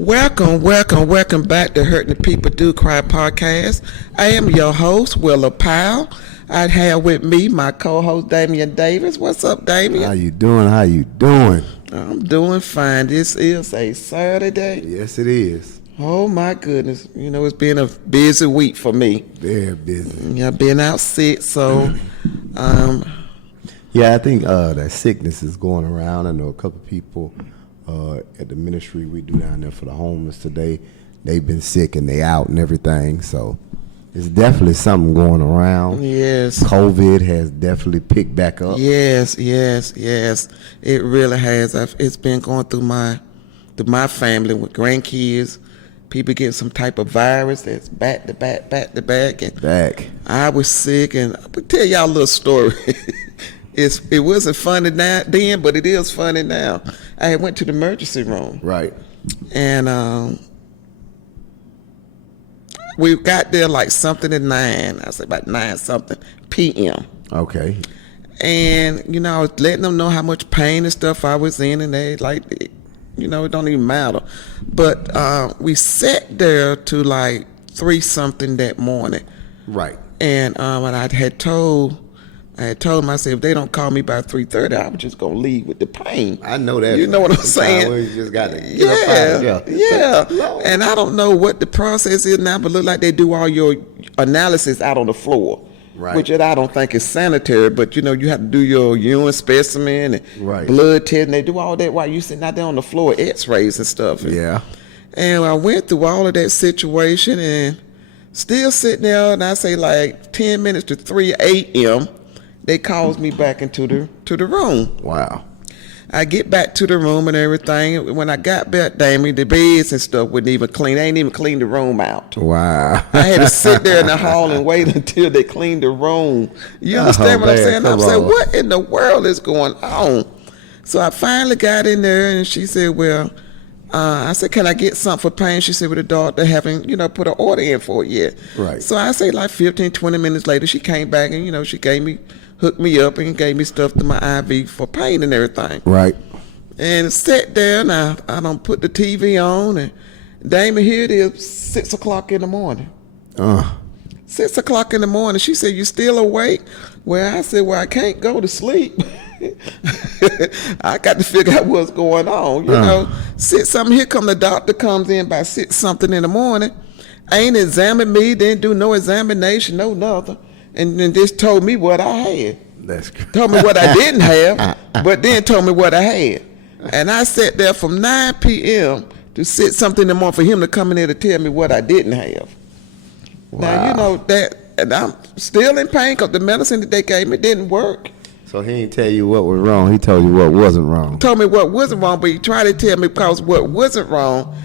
Welcome back to Hurting the People Do Cry podcast. I am your host, Willa Powell. I have with me my co-host, Damian Davis. What's up, Damian? How you doing? I'm doing fine. This is a Saturday. Yes, it is. Oh, my goodness. You know, it's been a busy week for me. Very busy. Yeah, I've been out sick, so... Yeah, I think that sickness is going around. I know a couple people at the ministry we do down there for the homeless today. They've been sick and they out and everything. So it's definitely something going around. Yes. COVID has definitely picked back up. Yes. It really has. It's been going through my family with grandkids. People getting some type of virus that's back to back. And I was sick, and I'm gonna tell y'all a little story. It wasn't funny then, but it is funny now. I had went to the emergency room. Right. And we got there like something at 9. I say about 9 something p.m. Okay. And, you know, I was letting them know how much pain and stuff I was in, and they like, you know, it don't even matter. But we sat there to like 3 something that morning. Right. And what I had told him, I said, if they don't call me by 3:30, I was just gonna leave with the pain. I know that. You know what I'm saying? You just got to get up out of there. Yeah. And I don't know what the process is now, but look like they do all your analysis out on the floor. Right. Which I don't think is sanitary, but you know, you have to do your urine specimen and blood test, and they do all that while you sitting out there on the floor, x-rays and stuff. And I went through all of that situation and still sitting there, and I say like 10 minutes to 3 a.m., they calls me back into the room. Wow. I get back to the room and everything. When I got back, Damien, the beds and stuff wouldn't even clean. They ain't even cleaned the room out. Wow. I had to sit there in the hall and wait until they cleaned the room. You understand what I'm saying? I'm saying, what in the world is going on? So I finally got in there, and she said, well, I said, can I get something for pain? She said, well, the doctor haven't, you know, put an order in for it yet. Right. So I say like 15, 20 minutes later, she came back and, you know, she hooked me up and gave me stuff to my IV for pain and everything. Right. And sat there, and I don't put the TV on, and Damon, here it is, 6 o'clock in the morning. 6 o'clock in the morning. She said, you still awake? Well, I said, well, I can't go to sleep. I got to figure out what's going on. You know, 6 something, here come the doctor, comes in by 6 something in the morning, ain't examined me, didn't do no examination, no nothing. And then just told me what I had. That's good. Told me what I didn't have, but then told me what I had. And I sat there from 9 p.m. to 6 something in the morning for him to come in there to tell me what I didn't have. Wow. Now, you know, that, and I'm still in pain because the medicine that they gave me didn't work. So he didn't tell you what was wrong. He told you what wasn't wrong. Told me what wasn't wrong, but he tried to tell me because what wasn't wrong,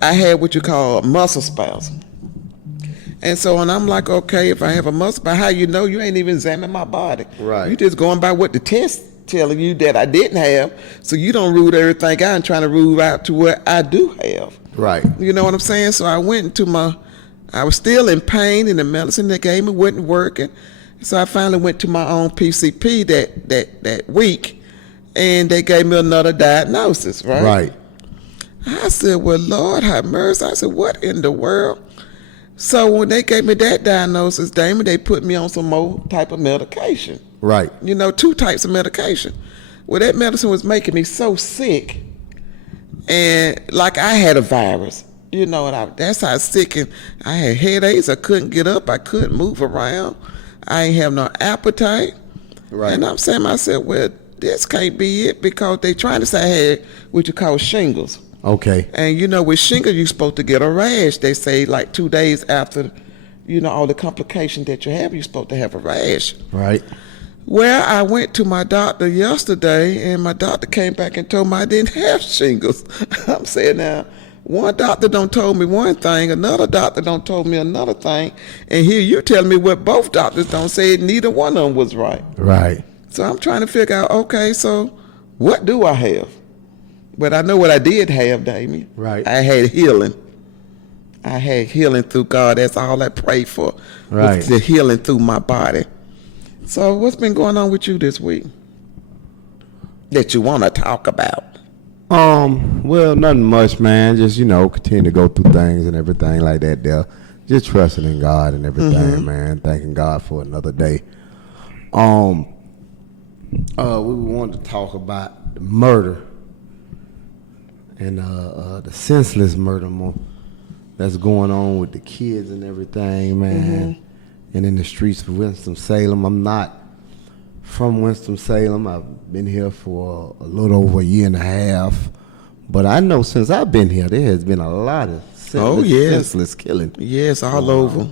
I had what you call a muscle spasm. And so, and I'm like, okay, if I have a muscle, but how you know? You ain't even examined my body. Right. You just going by what the test telling you that I didn't have. So you don't rule everything out and trying to rule out to what I do have. Right. You know what I'm saying? So I went into I was still in pain, and the medicine they gave me wasn't working. So I finally went to my own PCP that week, and they gave me another diagnosis, right? Right. I said, well, Lord have mercy. I said, what in the world? So when they gave me that diagnosis, Damon, they put me on some more type of medication. Right. You know, 2 types of medication. Well, that medicine was making me so sick, and like I had a virus. You know, and that's how sick, and I had headaches. I couldn't get up. I couldn't move around. I ain't have no appetite. Right. And I'm saying to myself, well, this can't be it, because they trying to say I had what you call shingles. Okay. And you know, with shingles, you're supposed to get a rash. They say like 2 days after, you know, all the complications that you have, you're supposed to have a rash. Right. Well, I went to my doctor yesterday, and my doctor came back and told me I didn't have shingles. I'm saying, now, one doctor don't told me one thing, another doctor don't told me another thing, and here you telling me what both doctors don't say, neither one of them was right. Right. So I'm trying to figure out, okay, so what do I have? But I know what I did have, Damien. Right. I had healing. I had healing through God. That's all I prayed for. Right. Was the healing through my body. So what's been going on with you this week that you want to talk about? Well, nothing much, man. Just, continue to go through things and everything like that there. Just trusting in God and everything, man. Thanking God for another day. We wanted to talk about the murder and the senseless murder that's going on with the kids and everything, man. And in the streets of Winston-Salem. I'm not from Winston-Salem. I've been here for a little over a year and a half. But I know since I've been here, there has been a lot of senseless killing. Yes, all over.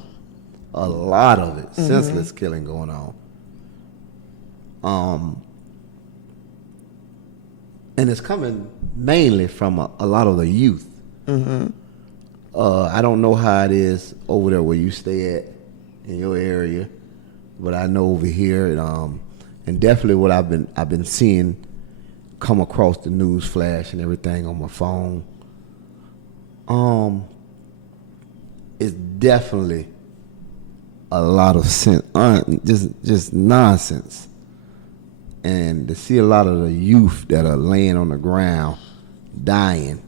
A lot of it. Senseless killing going on. And it's coming mainly from a lot of the youth. I don't know how it is over there where you stay at in your area, but I know over here, and definitely what I've been seeing come across the news flash and everything on my phone. It's definitely a lot of just nonsense, and to see a lot of the youth that are laying on the ground dying,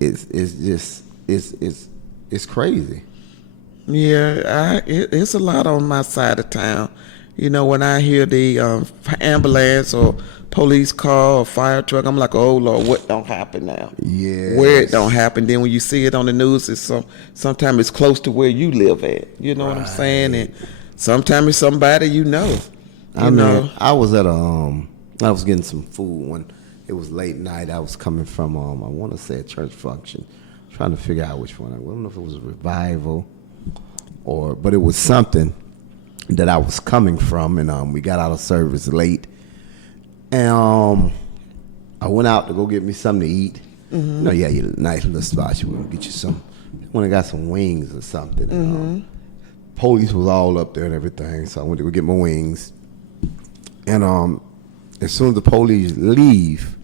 it's crazy. Yeah, it's a lot on my side of town. When I hear the ambulance or police car or fire truck, I'm like, oh Lord, what don't happen now? Yeah, where it don't happen. Then when you see it on the news, it's sometimes it's close to where you live at. You know what I'm saying? And sometimes it's somebody you know. I mean, I was at I was getting some food when it was late night. I was coming from I want to say a church function, trying to figure out which one. I don't know if it was a revival but it was something that I was coming from, and we got out of service late, and I went out to go get me something to eat. You nice little spot. You want to get you some. When I got some wings or something. And, police was all up there and everything, so I went to go get my wings. And as soon as the police leave,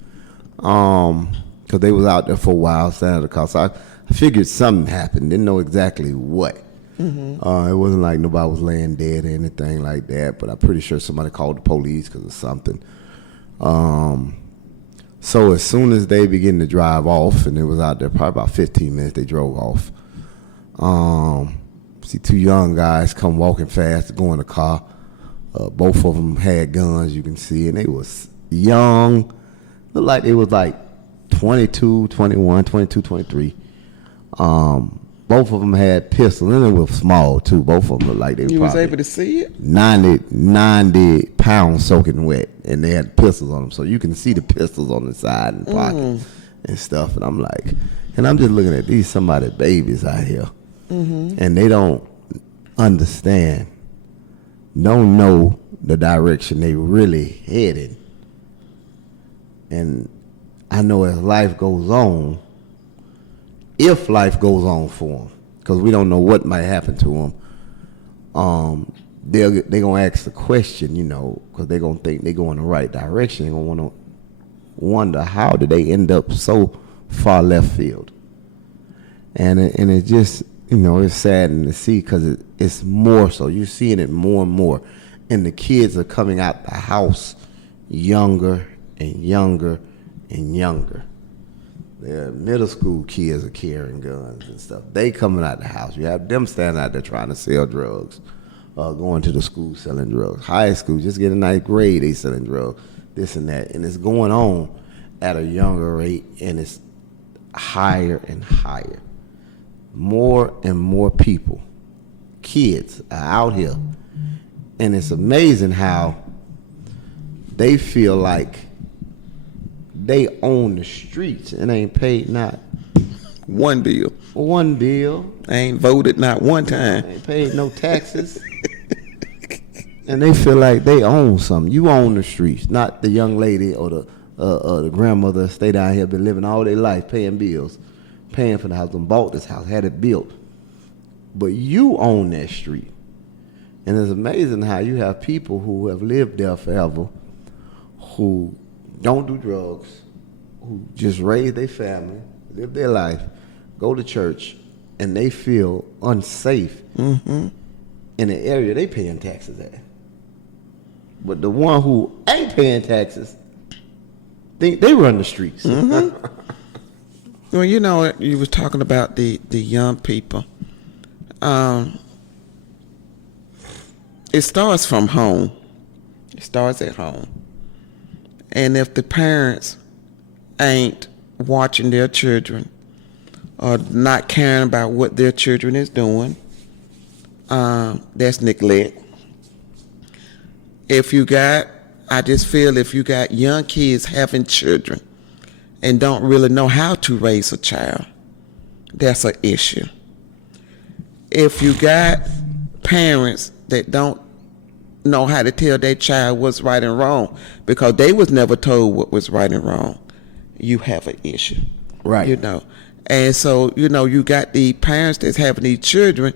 because they was out there for a while, standing at the car, so I figured something happened. Didn't know exactly what. It wasn't like nobody was laying dead or anything like that, but I'm pretty sure somebody called the police because of something. So as soon as they began to drive off, and it was out there probably about 15 minutes, they drove off. See two young guys come walking fast, go in the car. Both of them had guns, you can see, and they was young. Looked like they was like 22, 21, 22, 23. Both of them had pistols, and they were small too. Both of them looked like they were was able to see it? 90 pounds soaking wet, and they had pistols on them. So you can see the pistols on the side and pocket and stuff. And I'm just looking at these somebody babies out here. And they don't understand, don't know the direction they really headed. And I know as life goes on, if life goes on for them, because we don't know what might happen to them, they're going to ask the question, because they're going to think they're going the right direction. They're going to want to wonder, how did they end up so far left field? And it just, it's saddening to see, because it's more so. You're seeing it more and more. And the kids are coming out the house younger and younger and younger. The middle school kids are carrying guns and stuff. They coming out the house. You have them standing out there trying to sell drugs, going to the school selling drugs. High school, just getting a nice grade, they selling drugs, this and that. And it's going on at a younger rate, and it's higher and higher. More and more people, kids, are out here. And it's amazing how they feel like they own the streets and ain't paid not one bill. Ain't voted not one time. Ain't paid no taxes. And they feel like they own something. You own the streets, not the young lady or the grandmother stay down here, been living all their life paying bills, paying for the house, and bought this house, had it built. But you own that street. And it's amazing how you have people who have lived there forever, who don't do drugs, who just raise their family, live their life, go to church, and they feel unsafe in the area they paying taxes at. But the one who ain't paying taxes, think they run the streets. Well, you know, you was talking about the young people. It starts from home. It starts at home. And if the parents ain't watching their children or not caring about what their children is doing, that's neglect. I just feel if you got young kids having children and don't really know how to raise a child, that's an issue. If you got parents that don't know how to tell their child what's right and wrong because they was never told what was right and wrong, you have an issue. Right. You know. And so, you know, you got the parents that's having these children,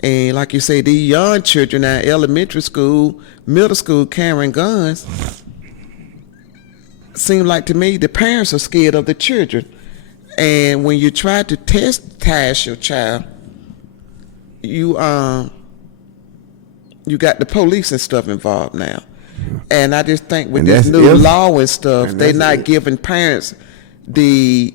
and like you say, these young children now, elementary school, middle school, carrying guns. Seem like to me the parents are scared of the children. And when you try to test your child, you got the police and stuff involved now. And I just think with this new law and stuff, they're not giving parents the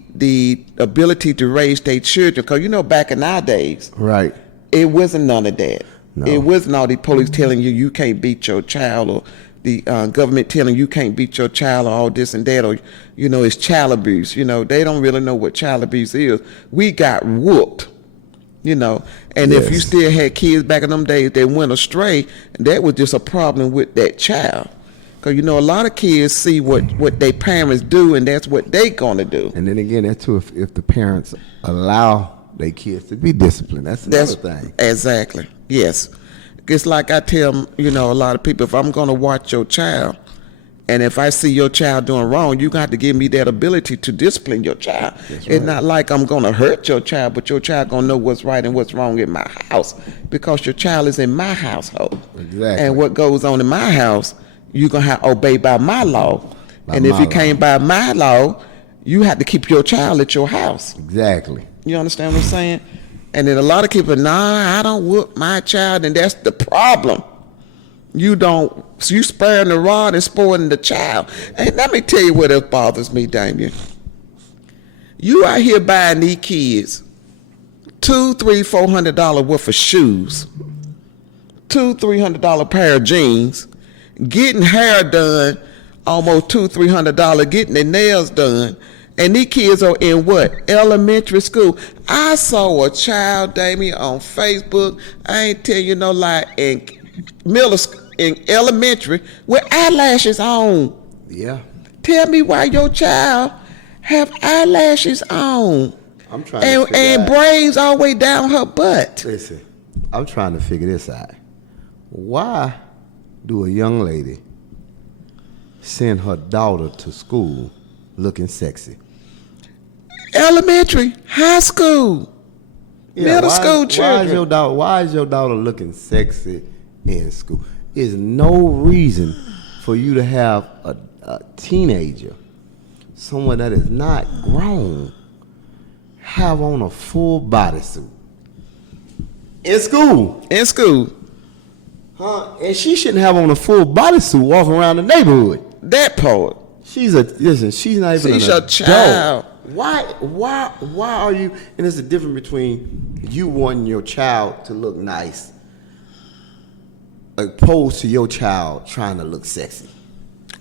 ability to raise their children. Because, you know, back in our days, Right. it wasn't none of that. No. It wasn't all the police telling you can't beat your child, or the government telling you can't beat your child, or all this and that, or, you know, it's child abuse. You know, they don't really know what child abuse is. We got whooped, you know. And if you Yes. still had kids back in them days that went astray, that was just a problem with that child. Because, you know, a lot of kids see what their parents do, and that's what they going to do. And then again, that too, if the parents allow their kids to be disciplined, that's another thing. Exactly. Yes. It's like I tell, you know, a lot of people, if I'm going to watch your child, and if I see your child doing wrong, you got to give me that ability to discipline your child. It's not like I'm going to hurt your child, but your child going to know what's right and what's wrong in my house, because your child is in my household. Exactly. And what goes on in my house, you're going to have to obey by my law. And if you can't by my law, you have to keep your child at your house. Exactly. You understand what I'm saying? And then a lot of people, I don't whoop my child, and that's the problem. You sparing the rod and spoiling the child. And let me tell you what else bothers me, Damien. You out here buying these kids $200, $300, $400 worth of shoes, $200-$300 pair of jeans, getting hair done, almost $200-$300, getting their nails done. And these kids are in what? Elementary school. I saw a child, Damien, on Facebook. I ain't tell you no lie, in elementary with eyelashes on. Yeah. Tell me why your child have eyelashes on. I'm trying to figure and out. braids all the way down her butt. Listen, I'm trying to figure this out. Why do a young lady send her daughter to school looking sexy? Elementary, high school, middle school children. Why is your daughter looking sexy in school? There's no reason for you to have a teenager, someone that is not grown, have on a full bodysuit in school. In school. Huh? And she shouldn't have on a full bodysuit walking around the neighborhood. That part. She's not even She's an a adult. child. Why are you? And there's a difference between you wanting your child to look nice, opposed to your child trying to look sexy.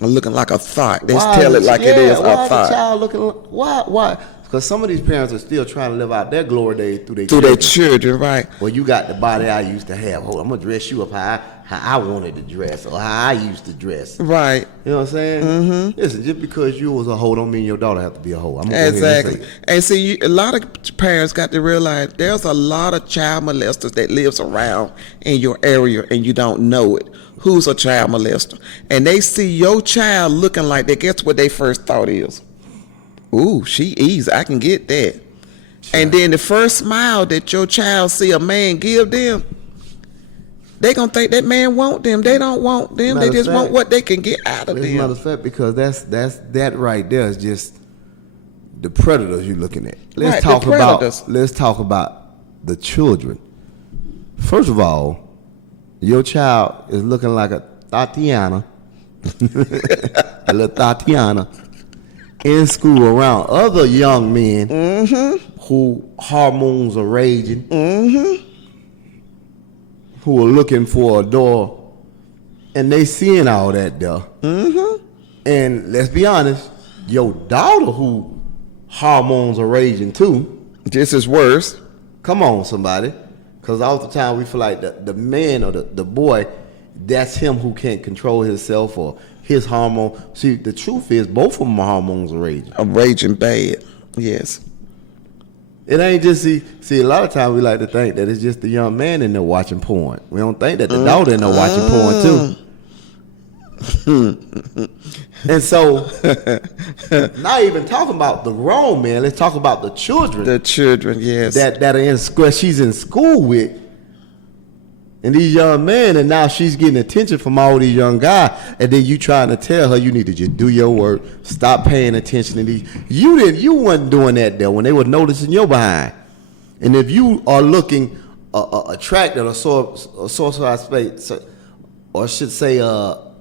I'm looking like a thought. They tell it like it is a why is the thought. child looking? Why? Because some of these parents are still trying to live out their glory days through their To their children, right? Well, you got the body I used to have. Hold on, I'm gonna dress you up how I wanted to dress, or how I used to dress. Right. You know what I'm saying? Mm-hmm. Listen, just because you was a hoe don't mean your daughter have to be a hoe. I'm gonna go ahead Exactly. and say it. And see, a lot of parents got to realize there's a lot of child molesters that lives around in your area, and you don't know it. Who's a child molester? And they see your child looking like that. Guess what their first thought is? Ooh, she easy. I can get that. Sure. And then the first smile that your child see a man give them, they gonna think that man want them. They don't want them. They just want what they can get out of them. As a matter of fact, because that right there is just the predators you're looking at. Let's talk about the children. First of all, your child is looking like a Tatiana, a little Tatiana, in school around other young men who hormones are raging, who are looking for a door, and they seeing all that there. And let's be honest, your daughter who hormones are raging too. This is worse. Come on, somebody. Because all the time we feel like the man or the boy, that's him who can't control himself or his hormone. See, the truth is both of them hormones are raging. A raging bad. Yes. It ain't just, see, a lot of times we like to think that it's just the young man in there watching porn. We don't think that the daughter in there watching porn too. And so, not even talking about the grown men, let's talk about the children. The children, yes. That are in school, she's in school with. And these young men, and now she's getting attention from all these young guys, and then you trying to tell her you need to just do your work, stop paying attention to these. You wasn't doing that there when they were noticing your behind. And if you are looking attracted or or should say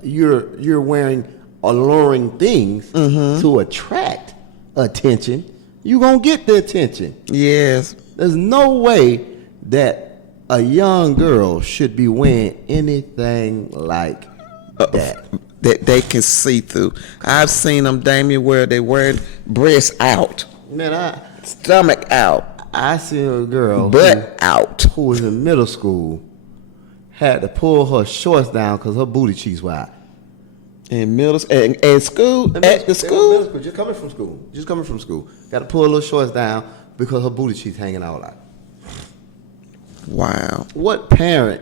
you're wearing alluring things to attract attention, you gonna get the attention. Yes. There's no way that a young girl should be wearing anything like that. That they can see through. I've seen them, Damien, where they wearing breasts out, Man, stomach out, I seen a girl butt out. who was in middle school, had to pull her shorts down because her booty cheeks were out. In middle and school, at the school. Just coming from school. Got to pull her little shorts down because her booty cheeks hanging all out. Wow. What parent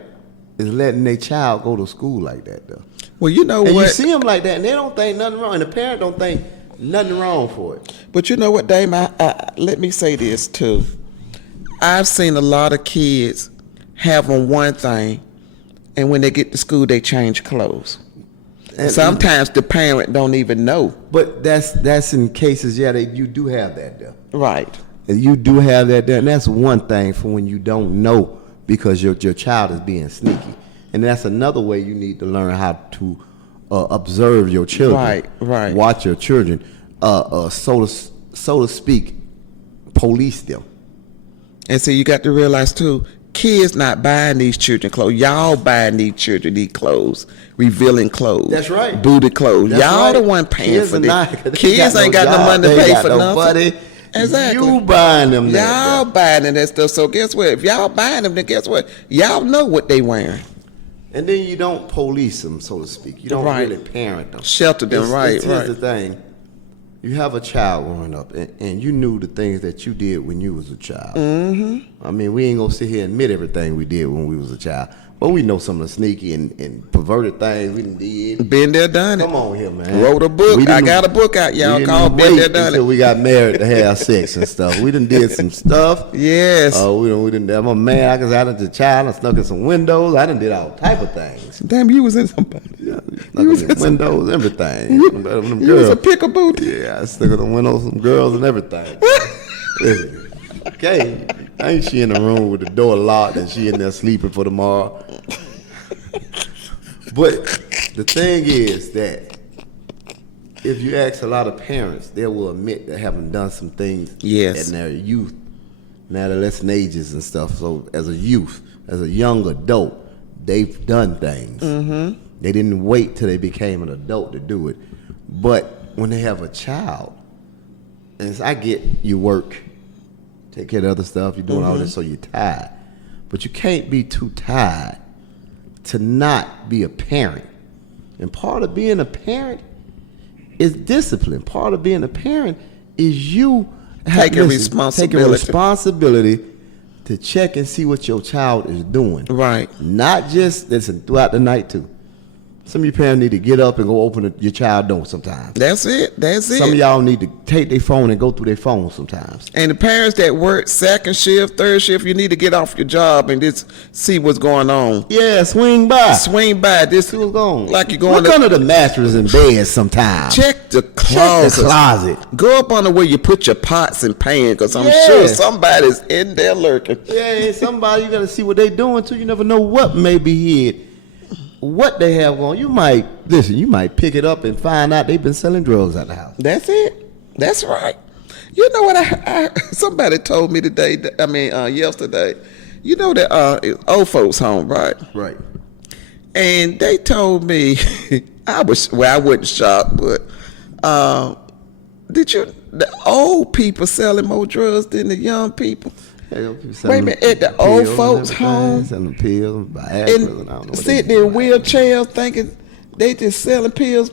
is letting their child go to school like that, though? Well, you know And what? you see them like that, and they don't think nothing wrong, and the parent don't think nothing wrong for it. But you know what, Dame? Let me say this too. I've seen a lot of kids have on one thing, and when they get to school, they change clothes. And Sometimes the parent don't even know. But that's in cases, you do have that, though. Right. And you do have that there, and that's one thing for when you don't know because your child is being sneaky. And that's another way you need to learn how to observe your children. Right. Watch your children. So to speak, police them. And so you got to realize too, kids not buying these children clothes. Y'all buying these children these clothes, revealing clothes. That's right. Booty clothes. That's y'all right. the one paying Kids for are this. not- Kids ain't got no job. money to They pay got for no nothing. money. Exactly. You buying them that. Y'all buying that stuff. So guess what? If y'all buying them, then guess what? Y'all know what they wearing. And then you don't police them, so to speak. You don't Right. really parent them. Shelter them, right. Here's the thing. You have a child growing up, and you knew the things that you did when you was a child. I mean, we ain't going to sit here and admit everything we did when we was a child. But we know some of the sneaky and perverted things we done did. Been there, done it. Come on here, man. Wrote a book. We I didn't- got a book out, y'all, we didn't called wait Been There, Done until It. we got married to have sex and stuff. We done did some stuff. Yes. We done. I'm a man. I done a child. I snuck in some windows. I done did all type of things. Damn, you was in somebody. Snuck in some windows, everything. Them You was a girls. pickaboo. Yeah, I stuck in the windows, some girls and everything. Listen, okay, ain't she in the room with the door locked and she in there sleeping for tomorrow? But the thing is that if you ask a lot of parents, they will admit that having done some things Yes. in their youth, and adolescent ages and stuff. So as a youth, as a young adult, they've done things. They didn't wait till they became an adult to do it. But when they have a child, and I get you work, take care of other stuff, you're doing all this, so you're tired. But you can't be too tired to not be a parent. And part of being a parent is discipline. Part of being a parent is you Taking taking responsibility to check and see what your child is doing. Right. Not just throughout the night too. Some of you parents need to get up and go open your child door sometimes. That's it. That's it. Some of y'all need to take their phone and go through their phone sometimes. And the parents that work second shift, third shift, you need to get off your job and just see what's going on. Yeah, swing by. Swing by this. See what's going on. Like you're going Look to under the mattress and bed sometimes. check the Check closet. the closet. Go up under where you put your pots and pans, because I'm Yeah. sure somebody's in there lurking. Yeah, somebody, you got to see what they doing too. You never know what may be hid. What they have going. You might pick it up and find out they've been selling drugs at the house. That's it. That's right. You know what? Somebody told me today. Yesterday. You know that old folks home, right? Right. And they told me, I wasn't shocked, but the old people selling more drugs than the young people? Wait a minute, at the old folks' home, selling pills, and I don't know what sitting in wheelchairs thinking they just selling pills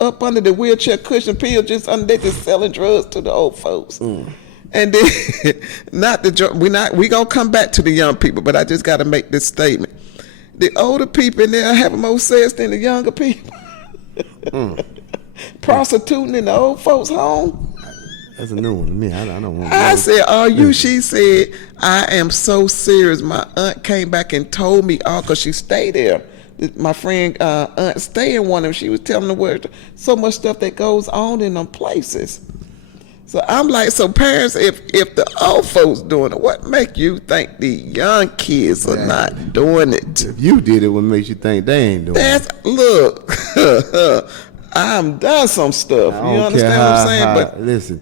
up under the wheelchair cushion, pills they just selling drugs to the old folks. And then we gonna come back to the young people, but I just got to make this statement: the older people in there having more sex than the younger people. Prostituting in the old folks' home. That's a new one to me. I don't want. I said, "Are you?" She said, "I am so serious." My aunt came back and told me all because she stayed there. My friend aunt stayed in one of them. She was telling the word so much stuff that goes on in them places. So I'm like, so parents, if the old folks doing it, what make you think the young kids are not doing it? If you did it, what makes you think they ain't doing it? Look, I'm done some stuff. You understand what I'm saying? But listen,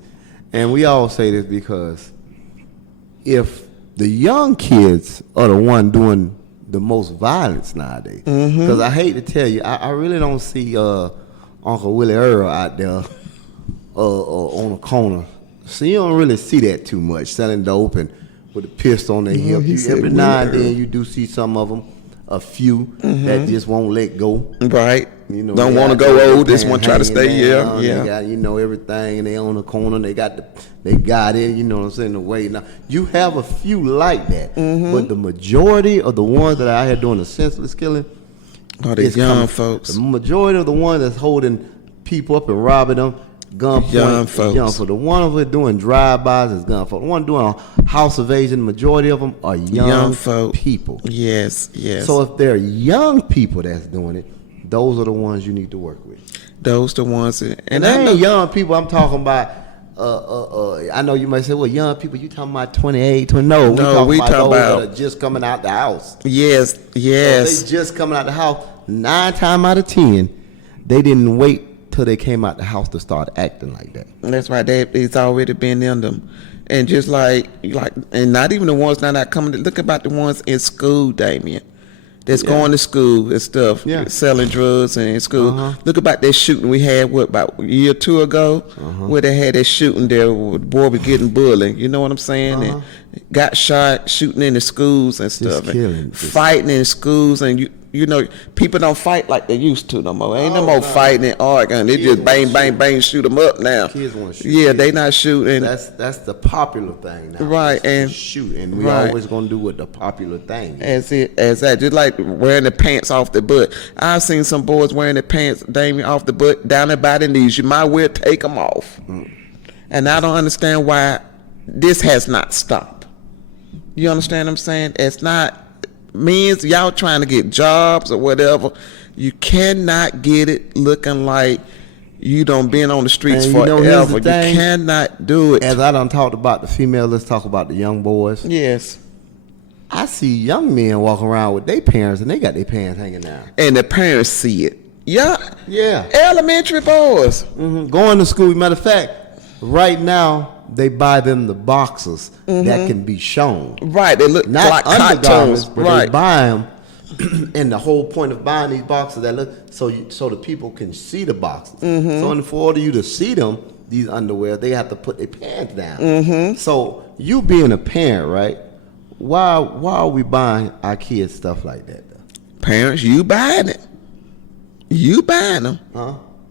and we all say this because if the young kids are the one doing the most violence nowadays, because I hate to tell you, I really don't see Uncle Willie Earl out there on a corner. So you don't really see that too much, selling dope and with a pistol on their hip. Every now and then you do see some of them, a few that just won't let go. Right. You know, don't want to go old. Just want to try to stay. Yeah. They got, everything, and they on the corner. They got it. You know what I'm saying? The way now you have a few like that, but the majority of the ones that are out here doing the senseless killing are the young folks. The majority of the ones that's holding people up and robbing them, gunpoint. Young folks. Young folks. The one of them doing drive-bys is gun folks. The one doing house evasion, the majority of them are young folks. People. Yes. So if they're young people that's doing it, those are the ones you need to work with. Those the ones, and they ain't young people. I'm talking about. I know you might say, "Well, young people, you talking about 28, 20?" No, we talking about those that are just coming out the house. Yes. So they just coming out the house. 9 times out of 10, they didn't wait till they came out the house to start acting like that. That's right. It's already been in them, and just like, and not even the ones not coming. Look about the ones in school, Damien. That's going to school and stuff, selling drugs and in school. Look about that shooting we had, about a year or two ago, where they had that shooting there where the boy was getting bullied. You know what I'm saying? And got shot, shooting in the schools and stuff. Fighting in schools, and you know, people don't fight like they used to no more. Ain't no more fighting and arguing. They just bang, bang, bang, shoot them up now. Kids want to shoot. Yeah, they not shooting. That's the popular thing now. Right, and shoot, and we always gonna do what the popular thing is. As that, just like wearing the pants off the butt. I've seen some boys wearing the pants, Damien, off the butt, down about the knees. You might well take them off. And I don't understand why this has not stopped. You understand what I'm saying? It's not means y'all trying to get jobs or whatever. You cannot get it looking like you done been on the streets forever. You cannot do it. As I done talked about the female, let's talk about the young boys. Yes. I see young men walking around with their parents and they got their pants hanging down. And the parents see it. Yeah. Yeah. Elementary boys. Going to school. Matter of fact, right now, they buy them the boxes that can be shown. Right, they look not like undergarments, cartoons. But they buy them, and the whole point of buying these boxes that look so the people can see the boxes. So in order you to see them, these underwear, they have to put their pants down. So you being a parent, right? Why are we buying our kids stuff like that? Though? Parents, you buying it. You buying them.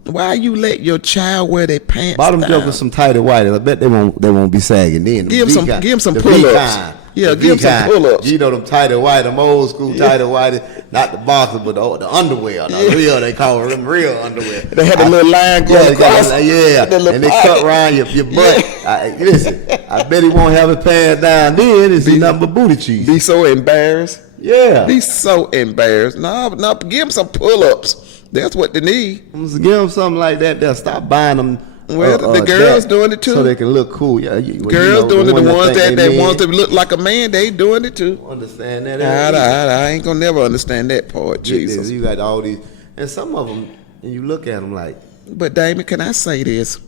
Why you let your child wear their pants Bottom down? joke with some tighter white. I bet they won't be sagging then. Give them some pull-ups. Yeah, give them some pull-ups. You know them tighter white, them old school tighter white, not the boxers, but the underwear. The real, they call them real underwear. They had a little line going across. And they cut around your butt. Listen, I bet he won't have his pants down then. It's nothing but booty cheese. Be so embarrassed. Yeah. Be so embarrassed. No, give them some pull-ups. That's what they need. Give them something like that. They'll stop buying them. Well, the girls doing it too. So they can look cool. Yeah, girls doing it. The ones that want to look like a man, they doing it too. Understand that? I ain't gonna never understand that part. Jesus. You got all these, and some of them, and you look at them like. But Damien, can I say this?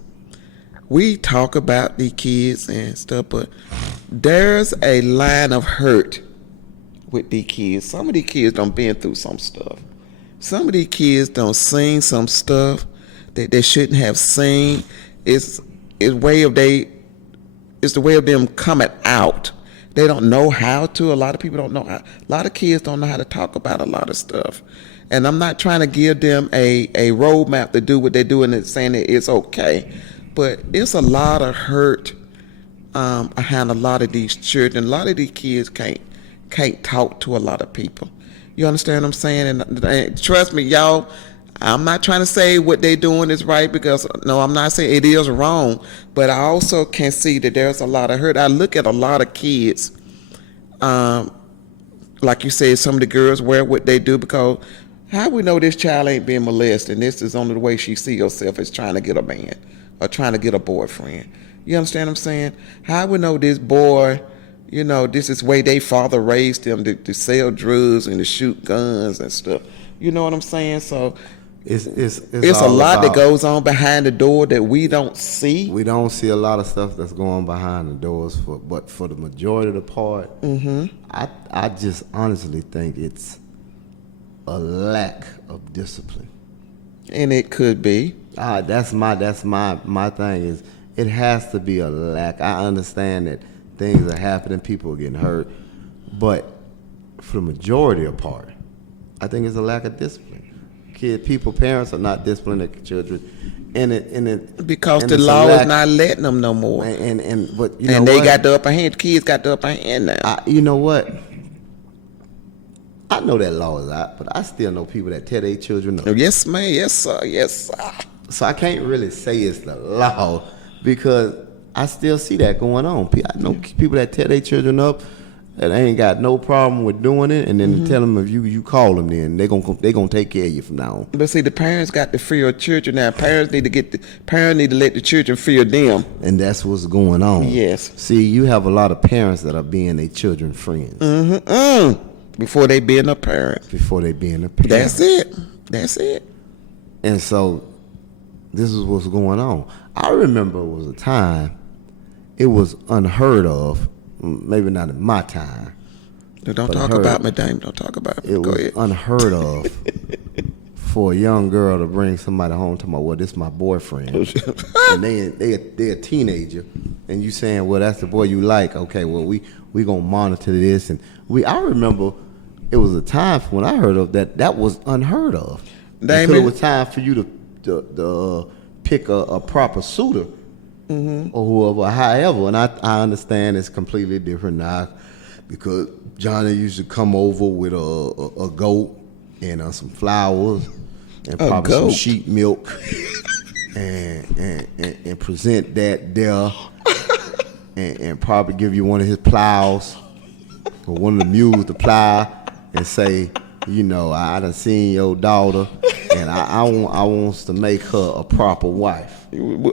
we talk about the kids and stuff, but there's a line of hurt with these kids. Some of these kids done been through some stuff. Some of these kids done seen some stuff that they shouldn't have seen. It's the way of them coming out. They don't know how to. A lot of people don't know how. A lot of kids don't know how to talk about a lot of stuff. And I'm not trying to give them a roadmap to do what they're doing and saying that it's okay. But it's a lot of hurt behind a lot of these children. A lot of these kids can't talk to a lot of people. You understand what I'm saying? And trust me, y'all, I'm not trying to say what they're doing is right, because no, I'm not saying it is wrong, but I also can see that there's a lot of hurt. I look at a lot of kids, like you said, some of the girls wear what they do, because how we know this child ain't being molested, and this is only the way she see herself as trying to get a man or trying to get a boyfriend. You understand what I'm saying? How we know this boy, this is the way they father raised them to sell drugs and to shoot guns and stuff. You know what I'm saying? So it's a lot that goes on behind the door that we don't see. We don't see a lot of stuff that's going behind the doors, but for the majority of the part, I just honestly think it's a lack of discipline. And it could be. That's my thing is it has to be a lack. I understand that things are happening, people are getting hurt, but for the majority of part, I think it's a lack of discipline. Parents are not disciplining their children, because the law is not letting them no more. But they got the upper hand. Kids got the upper hand now. You know what? I know that law is out, but I still know people that tear their children up. Yes, man. Yes, sir. Yes, sir. So I can't really say it's the law, because I still see that going on. I know people that tear their children up and they ain't got no problem with doing it, and then tell them if you call them, then they gonna take care of you from now on. But see, the parents got to fear children now. Parents need to let the children fear them. And that's what's going on. Yes. See, you have a lot of parents that are being their children friends. Before they being a parent. That's it. And so this is what's going on. I remember it was a time it was unheard of, maybe not in my time. Don't talk about me, Dame. Don't talk about me. It was unheard of for a young girl to bring somebody home to my, well, this is my boyfriend. And they a teenager, and you saying, well, that's the boy you like. Okay, well, we gonna monitor this. And I remember it was a time when I heard of that was unheard of. Until it was time for you to pick a proper suitor, or whoever, however. And I understand it's completely different now, because Johnny used to come over with a goat and some flowers and probably some sheep milk and present that there, and probably give you one of his plows or one of the mules to plow, and say, I done seen your daughter, and I wants to make her a proper wife.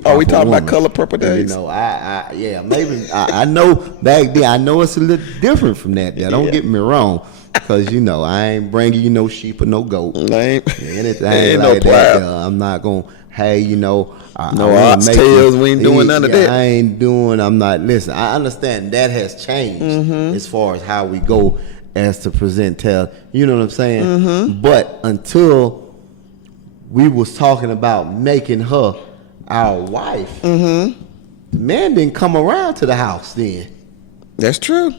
Are we talking about Color Purple Days? Maybe I know back then. I know it's a little different from that. Don't get me wrong, because I ain't bringing you no sheep or no goat. Anything ain't like no that. I'm not gonna. Hey, no oxtails. We ain't doing none of that. I ain't doing. I'm not. Listen, I understand that has changed as far as how we go as to present, tell. You know what I'm saying? But until we was talking about making her our wife, the man didn't come around to the house then. That's true.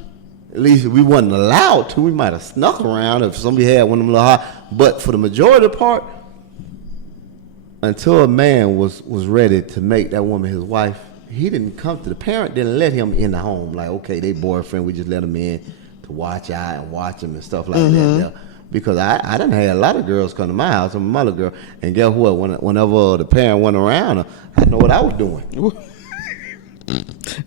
At least we wasn't allowed to. We might have snuck around if somebody had one of them little hot. But for the majority of the part, until a man was ready to make that woman his wife, he didn't come to, the parent didn't let him in the home. Like, okay, they boyfriend, we just let him in to watch out and watch him and stuff like that. Because I done had a lot of girls come to my house, I'm a mother girl, and guess what? Whenever the parent went around her, I know what I was doing. What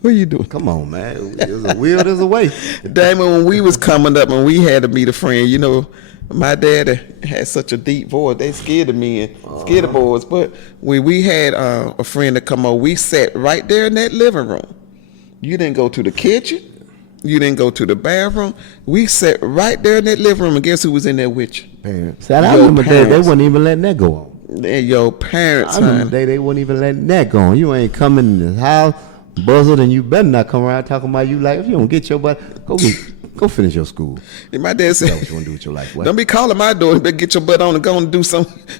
are you doing? Come on, man. There's a will, there's a way. Damon, when we was coming up and we had to meet a friend, my dad had such a deep voice. They scared of me and scared of boys. But when we had a friend to come over, we sat right there in that living room. You didn't go to the kitchen. You didn't go to the bathroom. We sat right there in that living room, and guess who was in there with you? Parents. I remember they wouldn't even letting that go on. And your parents, I remember honey. the day they wouldn't even letting that go on. You ain't coming in the house, buzzled, and you better not come around talking about you like, if you don't get your butt, go finish your school. And my dad That's what said, you want to do with your life. What? don't be calling my daughter, better get your butt on and go and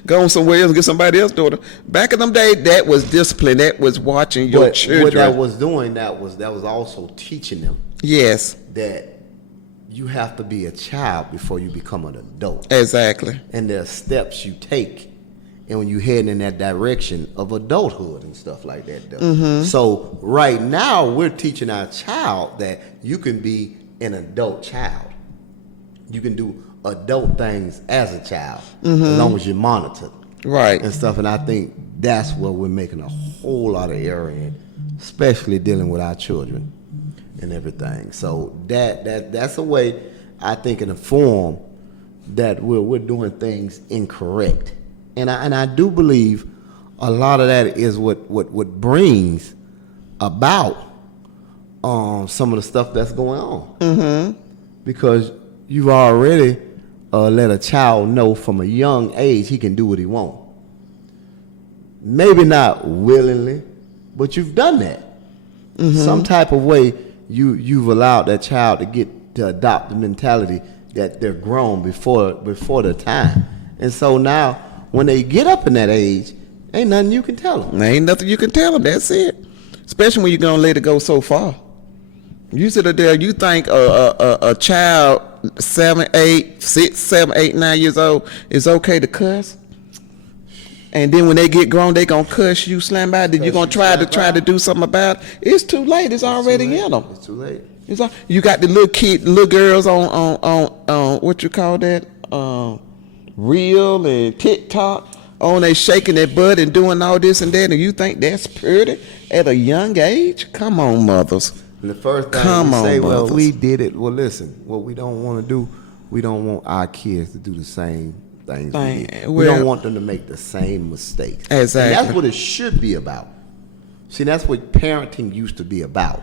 go on somewhere else and get somebody else's daughter. Back in them days, that was discipline. That was watching your children. What that was doing, that was also teaching them Yes, that you have to be a child before you become an adult. exactly. And there are steps you take, and when you head in that direction of adulthood and stuff like that. Though. So right now we're teaching our child that you can be an adult child. You can do adult things as a child as long as you're monitored. Right. And stuff. And I think that's where we're making a whole lot of error in, especially dealing with our children and everything. So that's a way, I think, in a form that we're doing things incorrect. And I do believe a lot of that is what brings about some of the stuff that's going on. Because you've already let a child know from a young age he can do what he wants. Maybe not willingly, but you've done that. Some type of way you've allowed that child to adopt the mentality that they're grown before their time. And so now when they get up in that age, ain't nothing you can tell them. There ain't nothing you can tell them. That's it. Especially when you're gonna let it go so far. You sit there, you think a child 7, 8, 6, 7, 8, 9 years old is okay to cuss, and then when they get grown, they gonna cuss you, slam by. Then you gonna try to do something about it. It's too late. It's already in them. It's too late. You got the little girls on what you call that, Reel and TikTok. On they shaking their butt and doing all this and that, and you think that's pretty at a young age? Come on, mothers. And the first thing you say, well, we did it. Well, listen, what we don't want to do, we don't want our kids to do the same things we did. We don't want them to make the same mistakes. Exactly. And that's what it should be about. See, that's what parenting used to be about.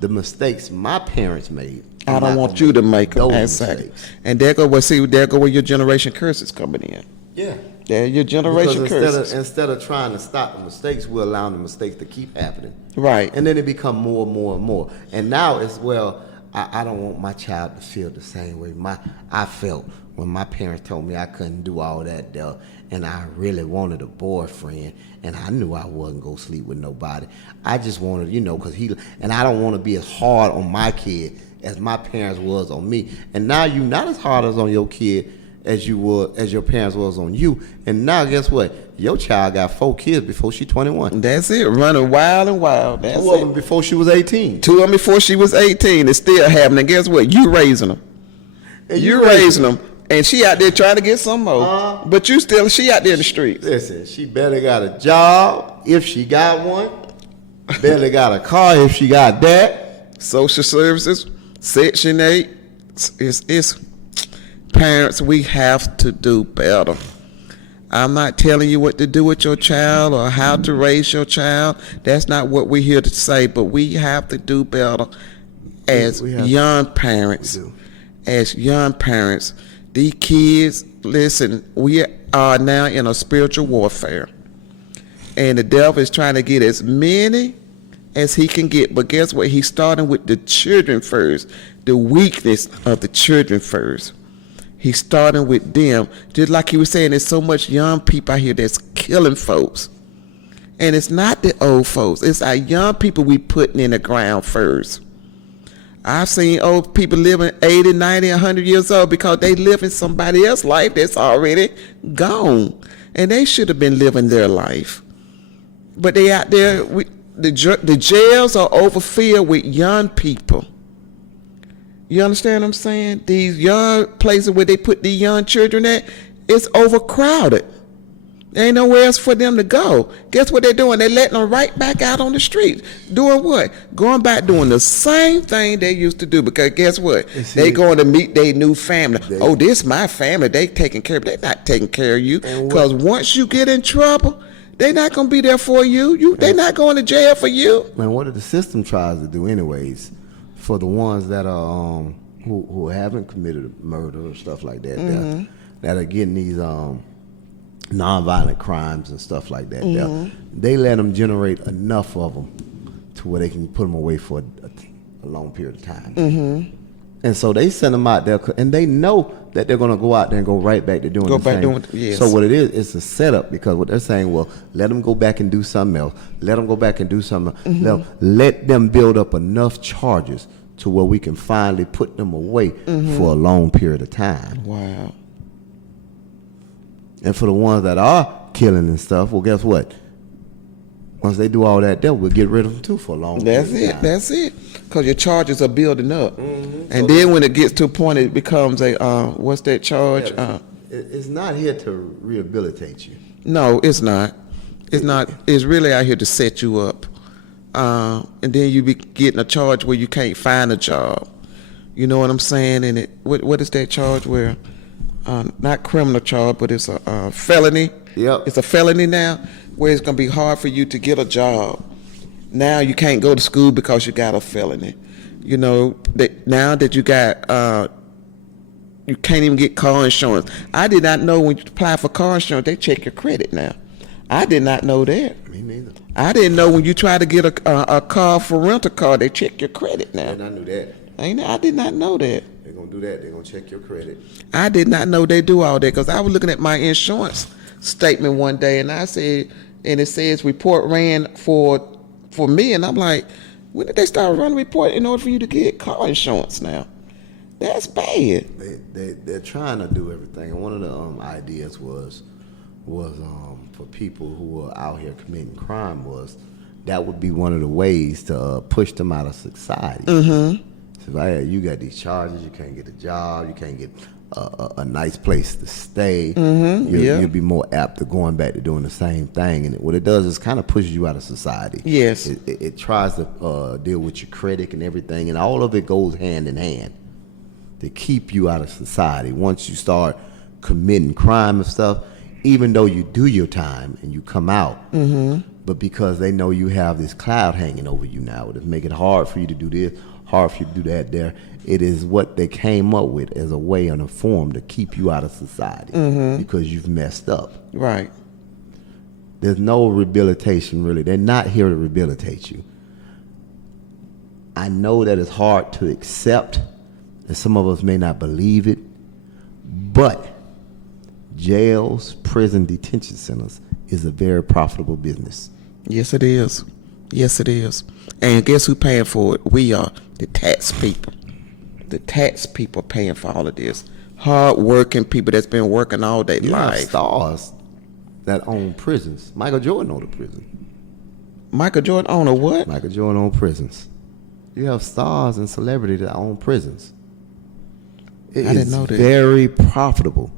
The mistakes my parents made. I don't want you to make them. Exactly. Mistakes. And there go where your generation curses coming in. Yeah. There your generation curses. Instead of trying to stop the mistakes, we're allowing the mistakes to keep happening. Right. And then it become more and more and more. And now it's, well, I don't want my child to feel the same way I felt when my parents told me I couldn't do all that though, and I really wanted a boyfriend, and I knew I wasn't going to sleep with nobody. I just wanted, because and I don't want to be as hard on my kid as my parents was on me. And now you're not as hard as on your kid as your parents was on you. And now guess what? Your child got 4 kids before she 21. That's it. Running wild and wild. That's 2 of them before she was 18. 2 of them before she was 18. It's still happening. Guess what? You raising them. And you raising them. And she out there trying to get some more. But she out there in the streets. Listen, she better got a job if she got one. Better got a car if she got that. Social services, Section 8. It's parents, we have to do better. I'm not telling you what to do with your child or how to raise your child. That's not what we're here to say, but we have to do better as young parents. As young parents, these kids, listen, we are now in a spiritual warfare. And the devil is trying to get as many as he can get. But guess what? He's starting with the children first, the weakness of the children first. He's starting with them. Just like he was saying, there's so much young people out here that's killing folks. And it's not the old folks. It's our young people we putting in the ground first. I've seen old people living 80, 90, 100 years old because they living somebody else's life that's already gone. And they should have been living their life. But they out there, the jails are overfilled with young people. You understand what I'm saying? These young places where they put the young children at, it's overcrowded. There ain't nowhere else for them to go. Guess what they're doing? They're letting them right back out on the streets. Doing what? Going back doing the same thing they used to do. Because guess what? They going to meet their new family. This my family. They taking care of. They're not taking care of you. Because once you get in trouble, they're not going to be there for you. They're not going to jail for you. Man, what the system tries to do anyways, for the ones that are who haven't committed murder or stuff like that, that are getting nonviolent crimes and stuff like that. They let them generate enough of them to where they can put them away for a long period of time. And so they send them out there, and they know that they're going to go out there and go right back to doing the same. Yes. So what it is, it's a setup, because what they're saying, well, let them go back and do something else. Let them go back and do something else. Now, let them build up enough charges to where we can finally put them away for a long period of time. Wow. And for the ones that are killing and stuff, well, guess what? Once they do all that, then we'll get rid of them too for a long period of time. That's it. Because your charges are building up. And then when it gets to a point, it becomes a, what's that charge? It's not here to rehabilitate you. No, it's not. It's not. It's really out here to set you up. And then you be getting a charge where you can't find a job. You know what I'm saying? And what is that charge where, not criminal charge, but it's a felony? Yep. It's a felony now, where it's going to be hard for you to get a job. Now you can't go to school because you got a felony. You know, now that you got, you can't even get car insurance. I did not know when you apply for car insurance, they check your credit now. I did not know that. Me neither. I didn't know when you try to get a car for rental car, they check your credit now. And I knew that. I did not know that. They're going to do that. They're going to check your credit. I did not know they do all that, because I was looking at my insurance statement one day, and I said, and it says report ran for me, and I'm like, when did they start running report in order for you to get car insurance now? That's bad. They're trying to do everything. And one of the ideas was for people who are out here committing crime, was that would be one of the ways to push them out of society. So if you got these charges, you can't get a job, you can't get a nice place to stay, you'll be more apt to going back to doing the same thing. And what it does is kind of pushes you out of society. Yes. It tries to deal with your critic and everything, and all of it goes hand in hand to keep you out of society. Once you start committing crime and stuff, even though you do your time and you come out, but because they know you have this cloud hanging over you now, it'll make it hard for you to do this, hard for you to do that there. It is what they came up with as a way and a form to keep you out of society because you've messed up. Right. There's no rehabilitation, really. They're not here to rehabilitate you. I know that it's hard to accept, and some of us may not believe it, but jails, prison detention centers is a very profitable business. Yes, it is. Yes, it is. And guess who paying for it? We are, the tax people. The tax people paying for all of this. Hard-working people that's been working all day You have life. stars that own prisons. Michael Jordan owned a prison. Michael Jordan own a what? Michael Jordan owned prisons. You have stars and celebrities that own prisons. It I didn't is know that. very profitable.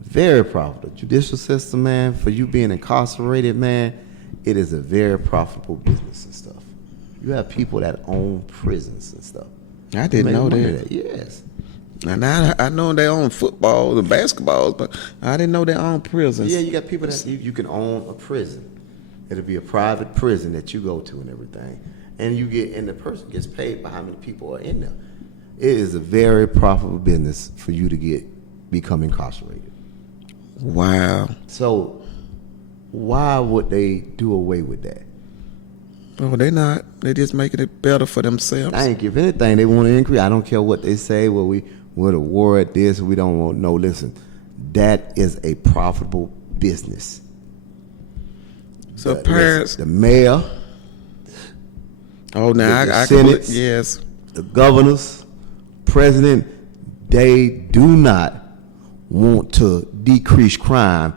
Very profitable. Judicial system, man, for you being incarcerated, man, it is a very profitable business and stuff. You have people that own prisons and stuff. I didn't know Money that. Yes. And I know they own football and basketballs, but I didn't know they own prisons. Yeah, you got people that you can own a prison. It'll be a private prison that you go to and everything. And the person gets paid by how many people are in there. It is a very profitable business for you to become incarcerated. Wow. So why would they do away with that? Oh, they're not. They're just making it better for themselves. Thank you. If anything, they want to increase. I don't care what they say. Well, we're at war at this. We don't want no. Listen, that is a profitable business. So parents. the mayor, Oh, now the I Senate, yes. the governors, president, they do not want to decrease crime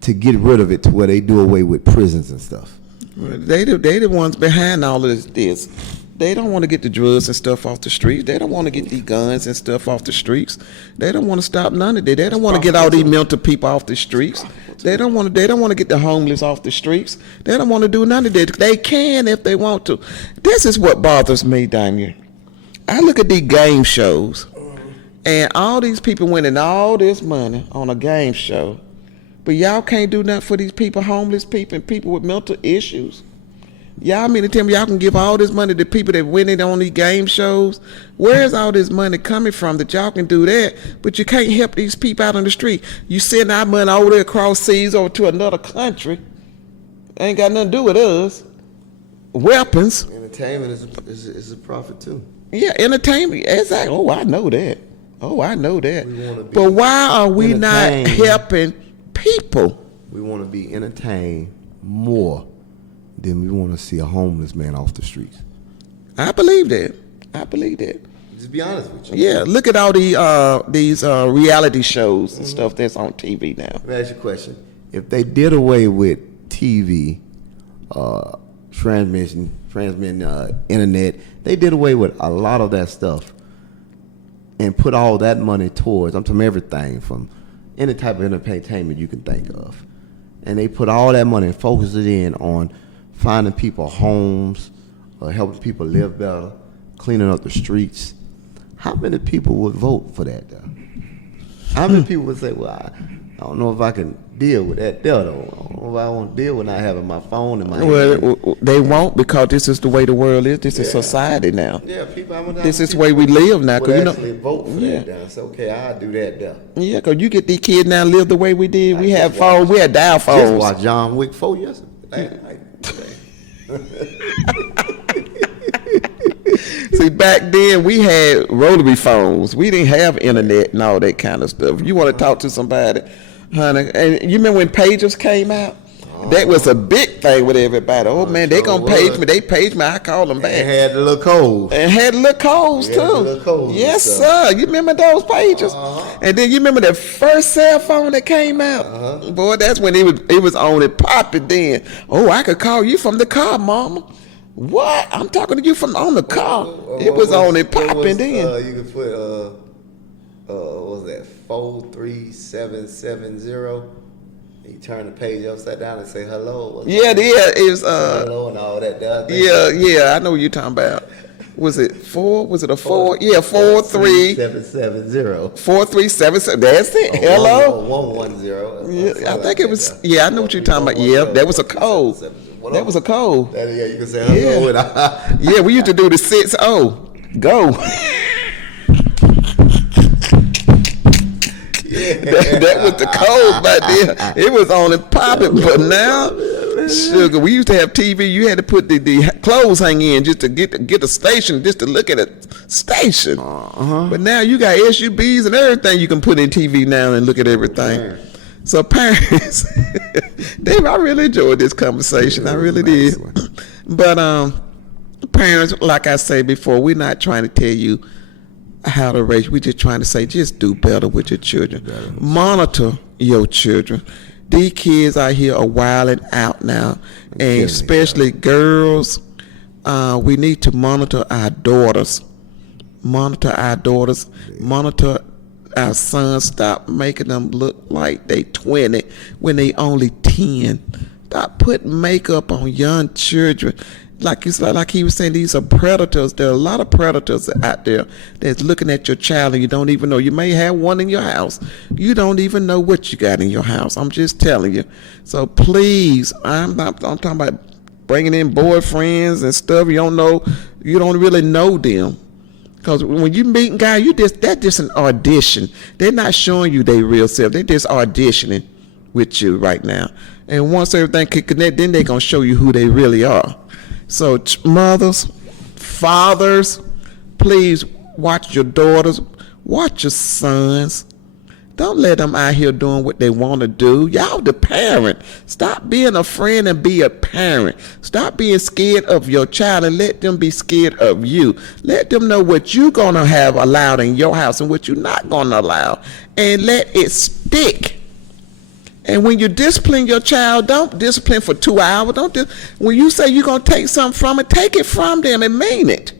to get rid of it to where they do away with prisons and stuff. They the ones behind all of this. They don't want to get the drugs and stuff off the streets. They don't want to get the guns and stuff off the streets. They don't want to stop none of that. They don't want to get all these mental people off the streets. They don't want to get the homeless off the streets. They don't want to do none of that. They can if they want to. This is what bothers me, Daniel. I look at these game shows, and all these people winning all this money on a game show, but y'all can't do nothing for these people, homeless people and people with mental issues. Y'all mean to tell me y'all can give all this money to people that win it on these game shows? Where's all this money coming from that y'all can do that, but you can't help these people out on the street? You send our money over there across seas over to another country. Ain't got nothing to do with us. Weapons. Entertainment is a profit too. Yeah, entertainment. Exactly. Oh, I know that. Oh, I know that. We wanna be But why are we not entertained. helping people? We want to be entertained more than we want to see a homeless man off the streets. I believe that. I believe that. Just be honest with you. Yeah, look at all these reality shows and stuff that's on TV now. Let me ask you a question. If they did away with TV, transmitting internet, they did away with a lot of that stuff and put all that money towards, I'm talking everything from any type of entertainment you can think of. And they put all that money and focus it in on finding people homes, helping people live better, cleaning up the streets. How many people would vote for that, though? How many people would say, well, I don't know if I can deal with that there, though. I don't know if I want to deal with not having my phone in my hand. Well, they won't, because this is the way the world is. This is society now. Yeah, people. This is the way we live now. Would 'Cause actually vote for that. Down. Say, okay, I'll do that there. Yeah, because you get these kids now live the way we did. We had phones. We had dial Just phones. watch John Wick 4 yesterday. See, back then we had rotary phones. We didn't have internet and all that kind of stuff. You want to talk to somebody, honey, and you remember when pagers came out? That was a big thing with everybody. Oh man, they gonna page me. They page me. I call them back. And had the little code. And had little codes too. the little codes Yes, and stuff. sir. You remember those pages? And then you remember the first cell phone that came out? Boy, that's when it was on it popping then. Oh, I could call you from the car, mama. What? I'm talking to you from on the car. It was on it popping then. You could put what was that 43770? You turn the page upside down and say hello. Yeah, it was Hello and all that. yeah, I know what you're talking about. Was it 4? Was it a 4? Yeah, 43770. 4377. That's it. Hello. 110. Yeah, I think it was. Yeah, I know what you're talking about. Yeah, that was a code. That was a code. Yeah, you can say hello. Yeah. Yeah, we used to do the 60. Go. that was the code back then. It was on and popping, but now, sugar, we used to have TV. You had to put the clothes hang in just to get the station, just to look at a station. But now you got SUVs and everything you can put in TV now and look at everything. So parents, Dave, I really enjoyed this conversation. I really did. But parents, like I said before, we're not trying to tell you how to raise. We're just trying to say, just do better with your children. Monitor your children. These kids out here are wilding out now, and especially girls. We need to monitor our daughters. Monitor our sons. Stop making them look like they 20 when they only 10. Stop putting makeup on young children. Like he was saying, these are predators. There are a lot of predators out there that's looking at your child and you don't even know. You may have one in your house. You don't even know what you got in your house. I'm just telling you. So please, I'm talking about bringing in boyfriends and stuff. You don't really know them. Because when you meet guys, that's just an audition. They're not showing you their real self. They're just auditioning with you right now. And once everything can connect, then they're going to show you who they really are. So mothers, fathers, please watch your daughters, watch your sons. Don't let them out here doing what they want to do. Y'all the parent. Stop being a friend and be a parent. Stop being scared of your child and let them be scared of you. Let them know what you're going to have allowed in your house and what you're not going to allow. And let it stick. And when you discipline your child, don't discipline for 2 hours. When you say you're going to take something from it, take it from them and mean it.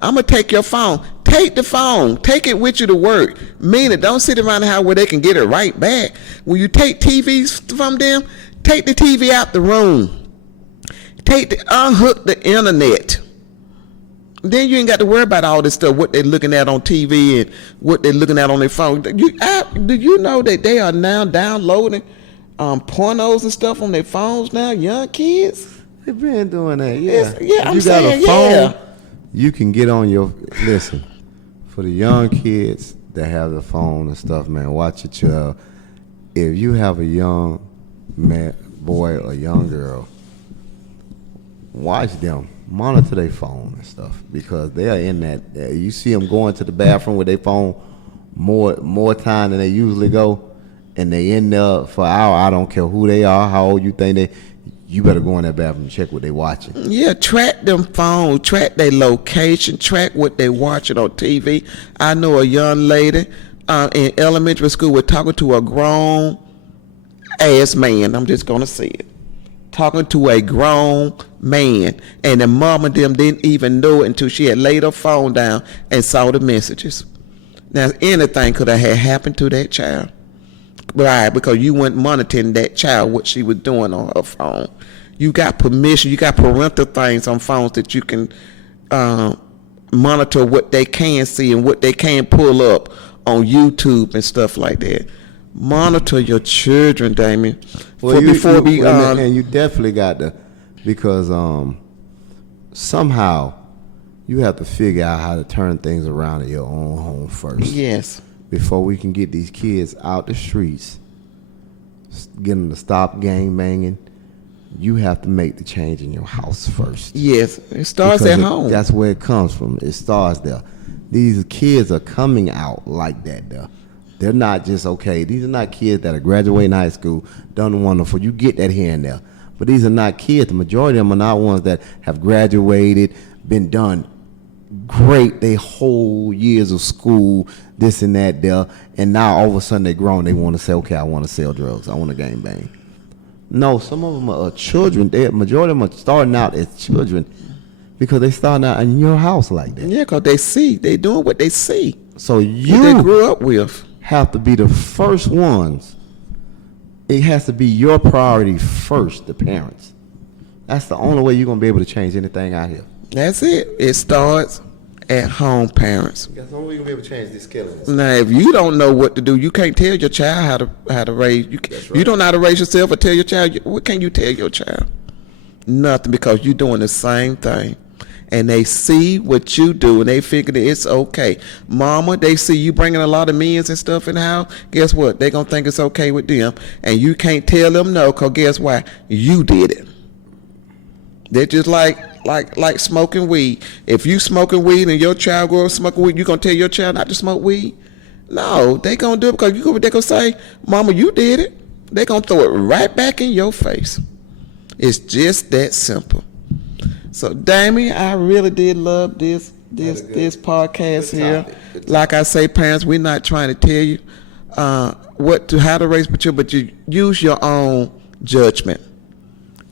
I'm going to take your phone. Take the phone. Take it with you to work. Mean it. Don't sit around the house where they can get it right back. When you take TVs from them, take the TV out the room. Unhook the internet. Then you ain't got to worry about all this stuff, what they're looking at on TV and what they're looking at on their phone. Do you know that they are now downloading pornos and stuff on their phones now, young kids? They've been doing that, yeah. Yeah, If I'm you got saying, a phone, yeah. you can get on your, listen, for the young kids that have the phone and stuff, man, watch your child. If you have a young man, boy or young girl, watch them, monitor their phone and stuff, because they are in that, you see them going to the bathroom with their phone more time than they usually go, and they in there for an hour. I don't care who they are, how old you think they, you better go in that bathroom and check what they watching. Yeah, track them phones, track their location, track what they watching on TV. I know a young lady in elementary school was talking to a grown ass man. I'm just gonna say it. Talking to a grown man, and the mom and them didn't even know it until she had laid her phone down and saw the messages. Now, anything could have had happened to that child. Right, because you weren't monitoring that child, what she was doing on her phone. You got permission, you got parental things on phones that you can monitor what they can see and what they can pull up on YouTube and stuff like that. Monitor your children, Damien. Well, and you definitely got to, because somehow you have to figure out how to turn things around in your own home first. Yes. Before we can get these kids out the streets, get them to stop gang banging, you have to make the change in your house first. Yes, it starts at home. That's where it comes from. It starts there. These kids are coming out like that there. They're not just, okay, these are not kids that are graduating high school, done wonderful. You get that here and there. But these are not kids. The majority of them are not ones that have graduated, been done great, they whole years of school, this and that there, and now all of a sudden they're grown, they want to say, okay, I want to sell drugs, I want to gang bang. No, some of them are children. Majority of them are starting out as children because they starting out in your house like that. Yeah, because they doing what they see. So What they you grew up with. have to be the first ones. It has to be your priority first, the parents. That's the only way you're going to be able to change anything out here. That's it. It starts at home, parents. That's the only way you're going to be able to change these killings. Now, if you don't know what to do, you can't tell your child how to raise. You don't know how to raise yourself or tell your child. What can you tell your child? Nothing, because you're doing the same thing. And they see what you do, and they figure that it's okay. Mama, they see you bringing a lot of meals and stuff in the house. Guess what? They're going to think it's okay with them. And you can't tell them no, because guess why? You did it. They're just like smoking weed. If you smoking weed and your child grows up smoking weed, you going to tell your child not to smoke weed? No, they going to do it because they're going to say, Mama, you did it. They're going to throw it right back in your face. It's just that simple. So, Damien, I really did love this podcast here. Like I say, parents, we're not trying to tell you how to raise your children, but you use your own judgment.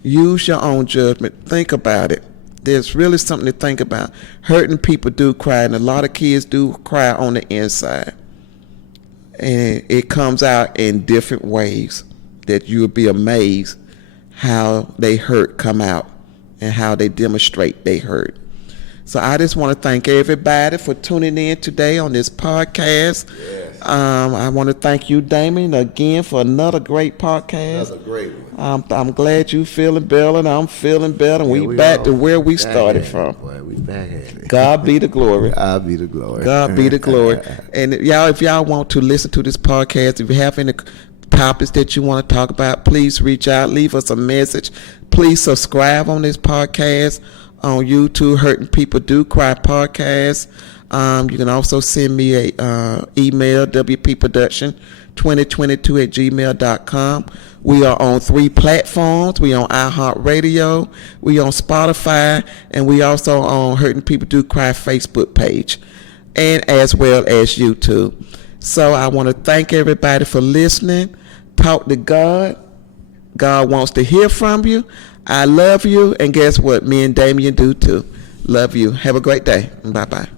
Use your own judgment. Think about it. There's really something to think about. Hurting people do cry, and a lot of kids do cry on the inside. And it comes out in different ways that you'll be amazed how they hurt come out and how they demonstrate they hurt. So I just want to thank everybody for tuning in today on this podcast. Yes. I want to thank you, Damien, again for another great podcast. Another great one. I'm glad you feeling better, and I'm feeling better. And we back to where we started from. Boy, we back at it. God be the glory. God be the glory. God be the glory. And y'all, if y'all want to listen to this podcast, if you have any topics that you want to talk about, please reach out, leave us a message. Please subscribe on this podcast on YouTube, Hurting People Do Cry Podcast. You can also send me a email, wpproduction2022@gmail.com. We are on 3 platforms. We on iHeartRadio, we on Spotify, and we also on Hurting People Do Cry Facebook page, and as well as YouTube. So I want to thank everybody for listening. Talk to God. God wants to hear from you. I love you, and guess what? Me and Damien do too. Love you. Have a great day. Bye-bye.